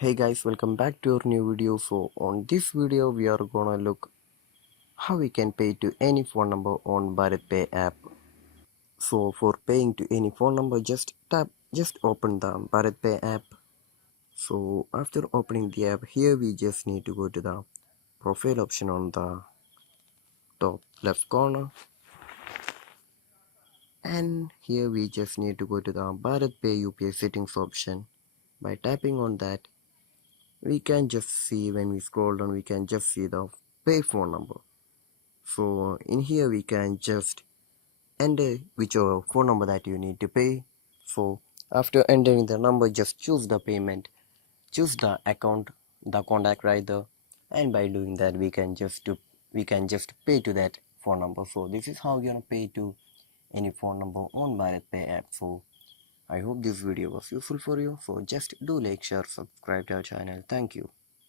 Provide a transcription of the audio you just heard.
Hey guys, welcome back to our new video. So on this video we are gonna look how we can pay to any phone number on Bharatpe app. So for paying to any phone number, just open the Bharatpe app. So after opening the app, here we just need to go to the profile option on the top left corner, and here we just need to go to the Bharatpe UPI settings option. By tapping on that, we can just see, when we scroll down, we can just see the pay phone number. So in here we can just enter whichever phone number that you need to pay. So after entering the number, just choose the payment, choose the account, the contact rather, and by doing that we can just pay to that phone number. So this is how you're gonna pay to any phone number on Bharatpe app. So I hope this video was useful for you. So just do like, share, subscribe to our channel. Thank you.